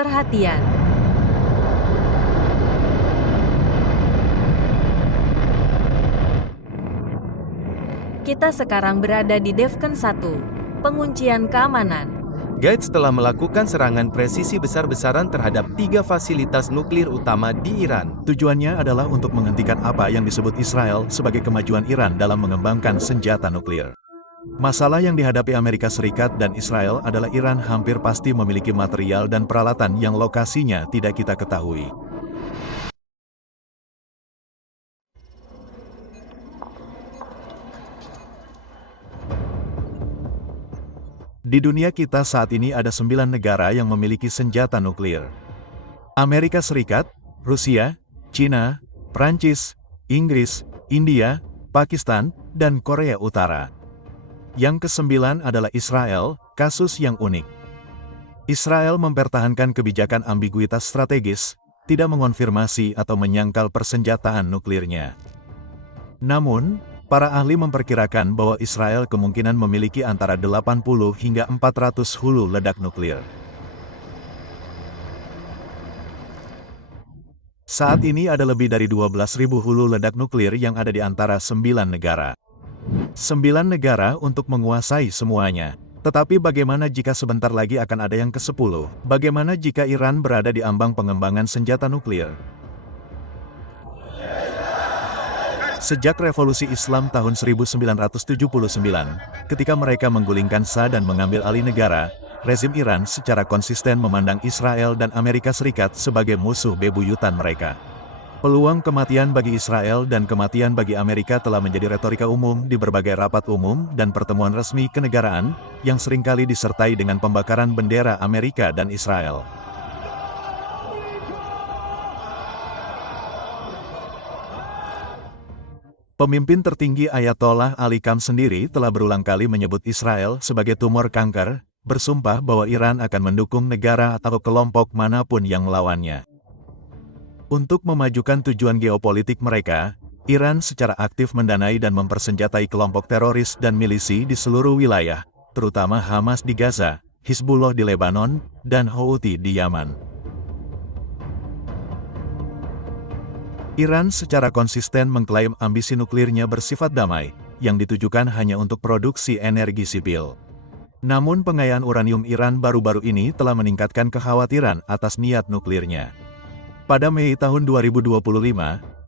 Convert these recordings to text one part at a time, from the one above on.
Perhatian! Kita sekarang berada di Defcon 1, penguncian keamanan. Gates telah melakukan serangan presisi besar-besaran terhadap 3 fasilitas nuklir utama di Iran. Tujuannya adalah untuk menghentikan apa yang disebut Israel sebagai kemajuan Iran dalam mengembangkan senjata nuklir. Masalah yang dihadapi Amerika Serikat dan Israel adalah Iran hampir pasti memiliki material dan peralatan yang lokasinya tidak kita ketahui. Di dunia kita saat ini ada 9 negara yang memiliki senjata nuklir. Amerika Serikat, Rusia, China, Prancis, Inggris, India, Pakistan, dan Korea Utara. Yang ke-9 adalah Israel, kasus yang unik. Israel mempertahankan kebijakan ambiguitas strategis, tidak mengonfirmasi atau menyangkal persenjataan nuklirnya. Namun, para ahli memperkirakan bahwa Israel kemungkinan memiliki antara 80 hingga 400 hulu ledak nuklir. Saat ini ada lebih dari 12.000 hulu ledak nuklir yang ada di antara 9 negara. 9 negara untuk menguasai semuanya. Tetapi bagaimana jika sebentar lagi akan ada yang ke-10? Bagaimana jika Iran berada di ambang pengembangan senjata nuklir? Sejak revolusi Islam tahun 1979, ketika mereka menggulingkan Shah dan mengambil alih negara, rezim Iran secara konsisten memandang Israel dan Amerika Serikat sebagai musuh bebuyutan mereka. Peluang kematian bagi Israel dan kematian bagi Amerika telah menjadi retorika umum di berbagai rapat umum dan pertemuan resmi kenegaraan, yang seringkali disertai dengan pembakaran bendera Amerika dan Israel. Pemimpin tertinggi Ayatollah Ali Khamenei sendiri telah berulang kali menyebut Israel sebagai tumor kanker, bersumpah bahwa Iran akan mendukung negara atau kelompok manapun yang melawannya. Untuk memajukan tujuan geopolitik mereka, Iran secara aktif mendanai dan mempersenjatai kelompok teroris dan milisi di seluruh wilayah, terutama Hamas di Gaza, Hizbullah di Lebanon, dan Houthi di Yaman. Iran secara konsisten mengklaim ambisi nuklirnya bersifat damai, yang ditujukan hanya untuk produksi energi sipil. Namun pengayaan uranium Iran baru-baru ini telah meningkatkan kekhawatiran atas niat nuklirnya. Pada Mei tahun 2025,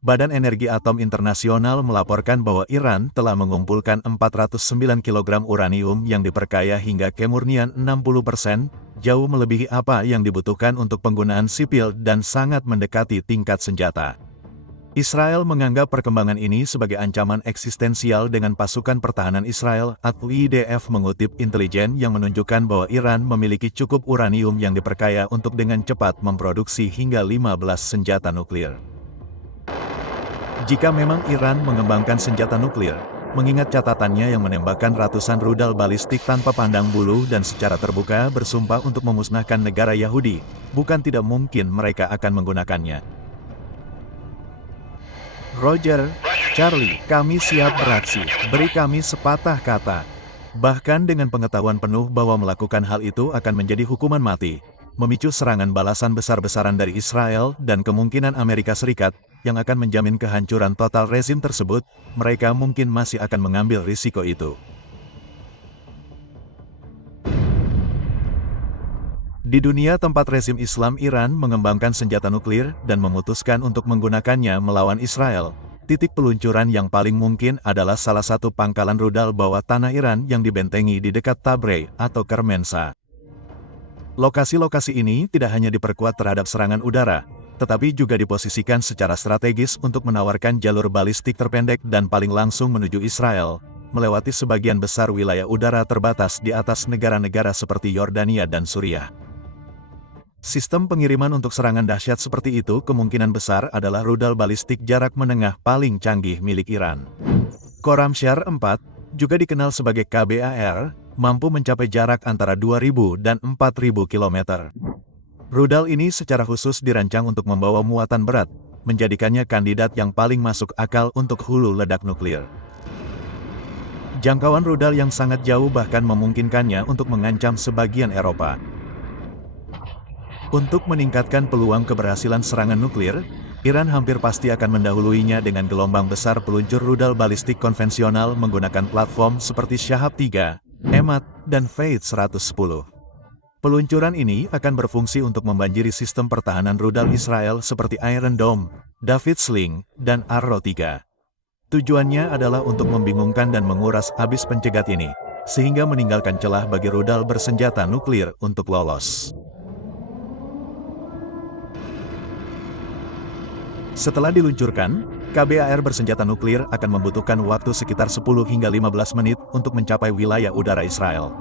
Badan Energi Atom Internasional melaporkan bahwa Iran telah mengumpulkan 409 kg uranium yang diperkaya hingga kemurnian 60%, jauh melebihi apa yang dibutuhkan untuk penggunaan sipil dan sangat mendekati tingkat senjata. Israel menganggap perkembangan ini sebagai ancaman eksistensial dengan pasukan pertahanan Israel atau IDF mengutip intelijen yang menunjukkan bahwa Iran memiliki cukup uranium yang diperkaya untuk dengan cepat memproduksi hingga 15 senjata nuklir. Jika memang Iran mengembangkan senjata nuklir, mengingat catatannya yang menembakkan ratusan rudal balistik tanpa pandang bulu dan secara terbuka bersumpah untuk memusnahkan negara Yahudi, bukan tidak mungkin mereka akan menggunakannya. Roger, Charlie, kami siap beraksi, beri kami sepatah kata. Bahkan dengan pengetahuan penuh bahwa melakukan hal itu akan menjadi hukuman mati, memicu serangan balasan besar-besaran dari Israel dan kemungkinan Amerika Serikat, yang akan menjamin kehancuran total rezim tersebut, mereka mungkin masih akan mengambil risiko itu. Di dunia tempat rezim Islam Iran mengembangkan senjata nuklir dan memutuskan untuk menggunakannya melawan Israel, titik peluncuran yang paling mungkin adalah salah satu pangkalan rudal bawah tanah Iran yang dibentengi di dekat Tabriz atau Kermenshah. Lokasi-lokasi ini tidak hanya diperkuat terhadap serangan udara, tetapi juga diposisikan secara strategis untuk menawarkan jalur balistik terpendek dan paling langsung menuju Israel, melewati sebagian besar wilayah udara terbatas di atas negara-negara seperti Yordania dan Suriah. Sistem pengiriman untuk serangan dahsyat seperti itu kemungkinan besar adalah rudal balistik jarak menengah paling canggih milik Iran. Khorramshahr 4, juga dikenal sebagai KBAR, mampu mencapai jarak antara 2.000 dan 4.000 km. Rudal ini secara khusus dirancang untuk membawa muatan berat, menjadikannya kandidat yang paling masuk akal untuk hulu ledak nuklir. Jangkauan rudal yang sangat jauh bahkan memungkinkannya untuk mengancam sebagian Eropa. Untuk meningkatkan peluang keberhasilan serangan nuklir, Iran hampir pasti akan mendahuluinya dengan gelombang besar peluncur rudal balistik konvensional menggunakan platform seperti Shahab-3, Emad, dan Faith 110. Peluncuran ini akan berfungsi untuk membanjiri sistem pertahanan rudal Israel seperti Iron Dome, David Sling, dan Arrow 3. Tujuannya adalah untuk membingungkan dan menguras habis pencegat ini, sehingga meninggalkan celah bagi rudal bersenjata nuklir untuk lolos. Setelah diluncurkan, KBAR bersenjata nuklir akan membutuhkan waktu sekitar 10 hingga 15 menit untuk mencapai wilayah udara Israel.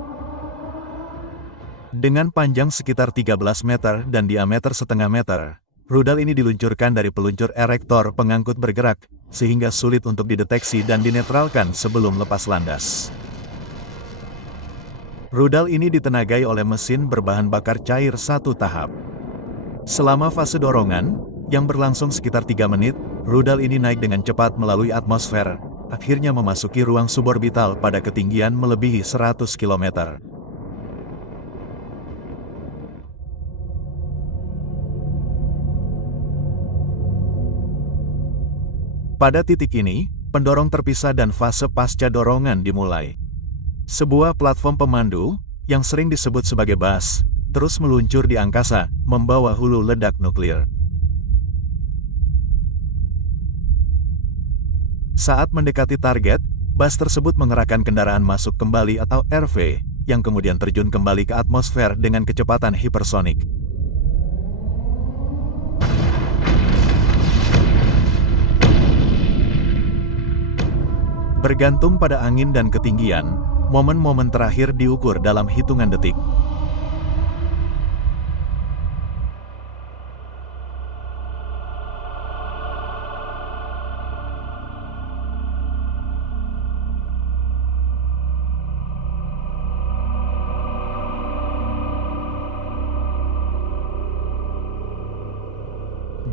Dengan panjang sekitar 13 meter dan diameter setengah meter, rudal ini diluncurkan dari peluncur erektor pengangkut bergerak, sehingga sulit untuk dideteksi dan dinetralkan sebelum lepas landas. Rudal ini ditenagai oleh mesin berbahan bakar cair satu tahap. Selama fase dorongan, yang berlangsung sekitar 3 menit, rudal ini naik dengan cepat melalui atmosfer, akhirnya memasuki ruang suborbital pada ketinggian melebihi 100 km. Pada titik ini, pendorong terpisah dan fase pasca dorongan dimulai. Sebuah platform pemandu, yang sering disebut sebagai BAS, terus meluncur di angkasa, membawa hulu ledak nuklir. Saat mendekati target, BAS tersebut mengerahkan kendaraan masuk kembali atau RV, yang kemudian terjun kembali ke atmosfer dengan kecepatan hipersonik. Bergantung pada angin dan ketinggian, momen-momen terakhir diukur dalam hitungan detik.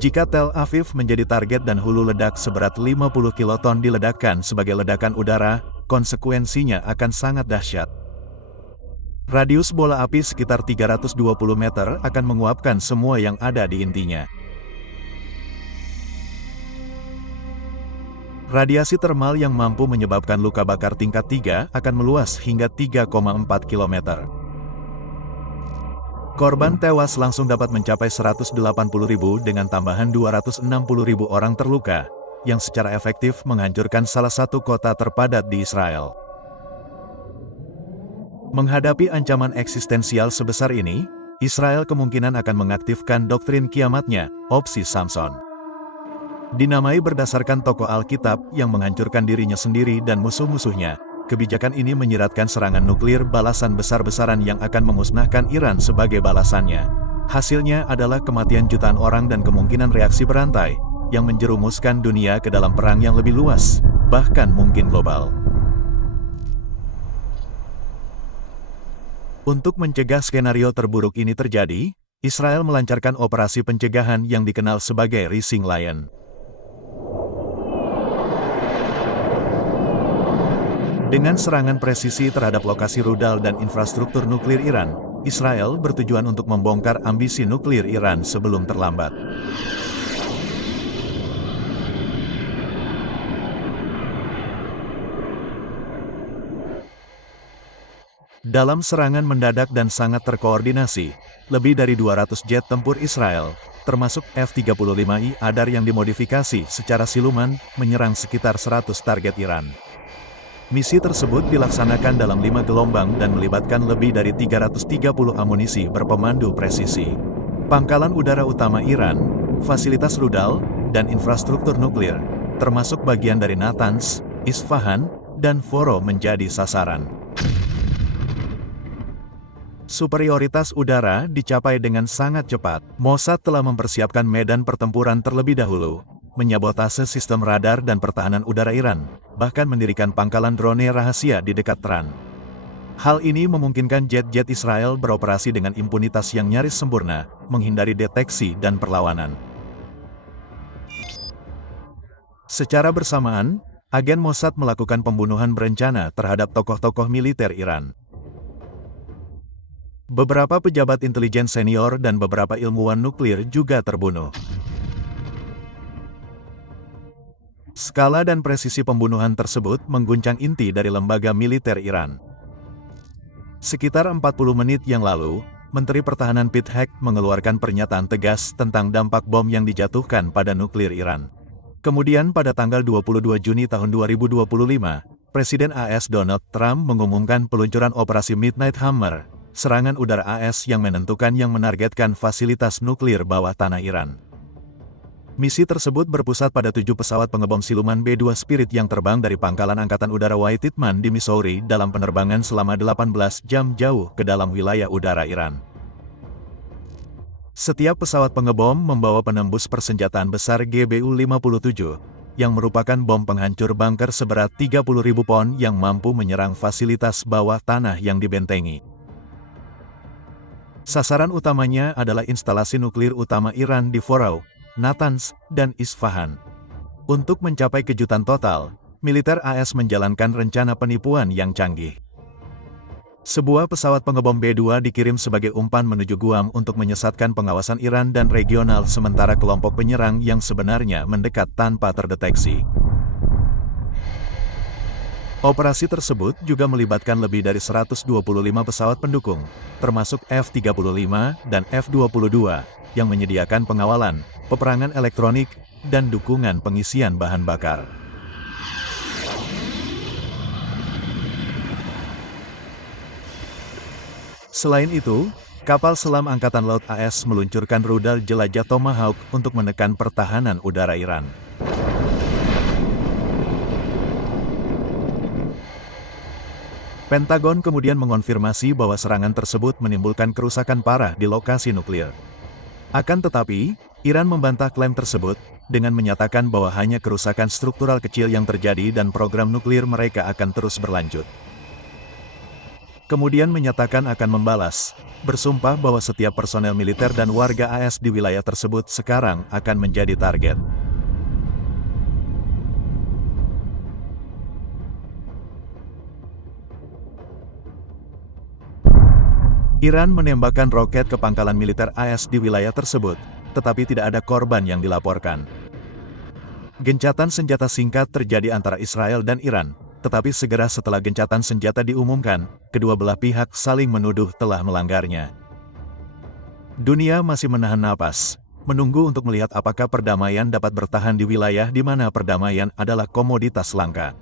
Jika Tel Aviv menjadi target dan hulu ledak seberat 50 kiloton diledakkan sebagai ledakan udara, konsekuensinya akan sangat dahsyat. Radius bola api sekitar 320 meter akan menguapkan semua yang ada di intinya. Radiasi termal yang mampu menyebabkan luka bakar tingkat 3 akan meluas hingga 3,4 km. Korban tewas langsung dapat mencapai 180.000 dengan tambahan 260.000 orang terluka, yang secara efektif menghancurkan salah satu kota terpadat di Israel. Menghadapi ancaman eksistensial sebesar ini, Israel kemungkinan akan mengaktifkan doktrin kiamatnya, opsi Samson. Dinamai berdasarkan tokoh Alkitab yang menghancurkan dirinya sendiri dan musuh-musuhnya, kebijakan ini menyiratkan serangan nuklir balasan besar-besaran yang akan memusnahkan Iran sebagai balasannya. Hasilnya adalah kematian jutaan orang dan kemungkinan reaksi berantai, yang menjerumuskan dunia ke dalam perang yang lebih luas, bahkan mungkin global. Untuk mencegah skenario terburuk ini terjadi, Israel melancarkan operasi pencegahan yang dikenal sebagai Rising Lion. Dengan serangan presisi terhadap lokasi rudal dan infrastruktur nuklir Iran, Israel bertujuan untuk membongkar ambisi nuklir Iran sebelum terlambat. Dalam serangan mendadak dan sangat terkoordinasi, lebih dari 200 jet tempur Israel, termasuk F-35I Adar yang dimodifikasi secara siluman, menyerang sekitar 100 target Iran. Misi tersebut dilaksanakan dalam 5 gelombang dan melibatkan lebih dari 330 amunisi berpemandu presisi. Pangkalan udara utama Iran, fasilitas rudal, dan infrastruktur nuklir, termasuk bagian dari Natanz, Isfahan, dan Foro menjadi sasaran. Superioritas udara dicapai dengan sangat cepat. Mossad telah mempersiapkan medan pertempuran terlebih dahulu, menyabotase sistem radar dan pertahanan udara Iran, bahkan mendirikan pangkalan drone rahasia di dekat Teheran. Hal ini memungkinkan jet-jet Israel beroperasi dengan impunitas yang nyaris sempurna, menghindari deteksi dan perlawanan. Secara bersamaan, agen Mossad melakukan pembunuhan berencana terhadap tokoh-tokoh militer Iran. Beberapa pejabat intelijen senior dan beberapa ilmuwan nuklir juga terbunuh. Skala dan presisi pembunuhan tersebut mengguncang inti dari lembaga militer Iran. Sekitar 40 menit yang lalu, Menteri Pertahanan Pete Hegseth mengeluarkan pernyataan tegas tentang dampak bom yang dijatuhkan pada nuklir Iran. Kemudian pada tanggal 22 Juni tahun 2025, Presiden AS Donald Trump mengumumkan peluncuran operasi Midnight Hammer, serangan udara AS yang menargetkan fasilitas nuklir bawah tanah Iran. Misi tersebut berpusat pada 7 pesawat pengebom siluman B-2 Spirit yang terbang dari Pangkalan Angkatan Udara White-Titman di Missouri dalam penerbangan selama 18 jam jauh ke dalam wilayah udara Iran. Setiap pesawat pengebom membawa penembus persenjataan besar GBU-57, yang merupakan bom penghancur bunker seberat 30.000 pon yang mampu menyerang fasilitas bawah tanah yang dibentengi. Sasaran utamanya adalah instalasi nuklir utama Iran di Fordow, Natanz, dan Isfahan. Untuk mencapai kejutan total, militer AS menjalankan rencana penipuan yang canggih. Sebuah pesawat pengebom B-2 dikirim sebagai umpan menuju Guam untuk menyesatkan pengawasan Iran dan regional sementara kelompok penyerang yang sebenarnya mendekat tanpa terdeteksi. Operasi tersebut juga melibatkan lebih dari 125 pesawat pendukung, termasuk F-35 dan F-22, yang menyediakan pengawalan, peperangan elektronik, dan dukungan pengisian bahan bakar. Selain itu, kapal selam Angkatan Laut AS meluncurkan rudal jelajah Tomahawk untuk menekan pertahanan udara Iran. Pentagon kemudian mengonfirmasi bahwa serangan tersebut menimbulkan kerusakan parah di lokasi nuklir. Akan tetapi, Iran membantah klaim tersebut, dengan menyatakan bahwa hanya kerusakan struktural kecil yang terjadi dan program nuklir mereka akan terus berlanjut. Kemudian menyatakan akan membalas, bersumpah bahwa setiap personel militer dan warga AS di wilayah tersebut sekarang akan menjadi target. Iran menembakkan roket ke pangkalan militer AS di wilayah tersebut, tetapi tidak ada korban yang dilaporkan. Gencatan senjata singkat terjadi antara Israel dan Iran, tetapi segera setelah gencatan senjata diumumkan, kedua belah pihak saling menuduh telah melanggarnya. Dunia masih menahan napas, menunggu untuk melihat apakah perdamaian dapat bertahan di wilayah di mana perdamaian adalah komoditas langka.